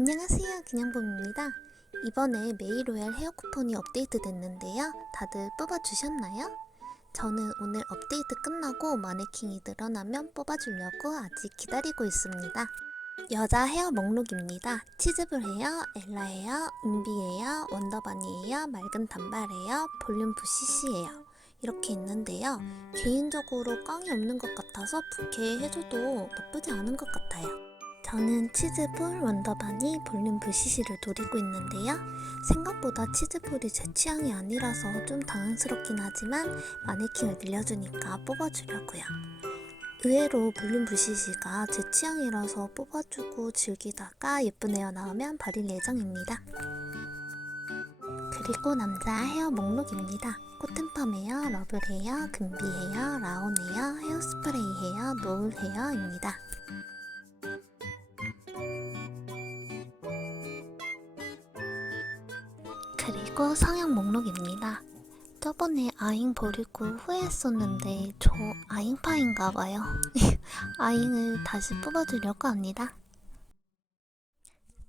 안녕하세요. 그냥봄입니다. 이번에 메이로얄 헤어 쿠폰이 업데이트 됐는데요. 다들 뽑아주셨나요? 저는 오늘 업데이트 끝나고 마네킹이 늘어나면 뽑아주려고 아직 기다리고 있습니다. 여자 헤어 목록입니다. 치즈볼 헤어, 엘라 헤어, 은비 헤어, 원더바니 헤어, 맑은 단발 헤어, 볼륨 부시시 헤어 이렇게 있는데요. 개인적으로 깡이 없는 것 같아서 부케 해줘도 나쁘지 않은 것 같아요. 저는 치즈볼, 원더바니, 볼륨 부시시를 노리고 있는데요. 생각보다 치즈볼이 제 취향이 아니라서 좀 당황스럽긴 하지만 마네킹을 늘려주니까 뽑아주려고요. 의외로 볼륨 부시시가 제 취향이라서 뽑아주고 즐기다가 예쁜 헤어 나오면 버릴 예정입니다. 그리고 남자 헤어 목록입니다. 코튼펌 헤어, 러블 헤어, 금비 헤어, 라온 헤어, 헤어스프레이 헤어, 노을 헤어입니다. 그리고 성형 목록입니다. 저번에 아잉 버리고 후회했었는데 저 아잉파인가 봐요. 아잉을 다시 뽑아주려고 합니다.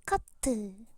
커트.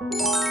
Bye.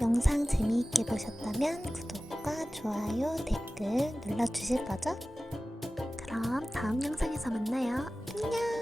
영상 재미있게 보셨다면 구독과 좋아요, 댓글 눌러주실 거죠? 그럼 다음 영상에서 만나요. 안녕!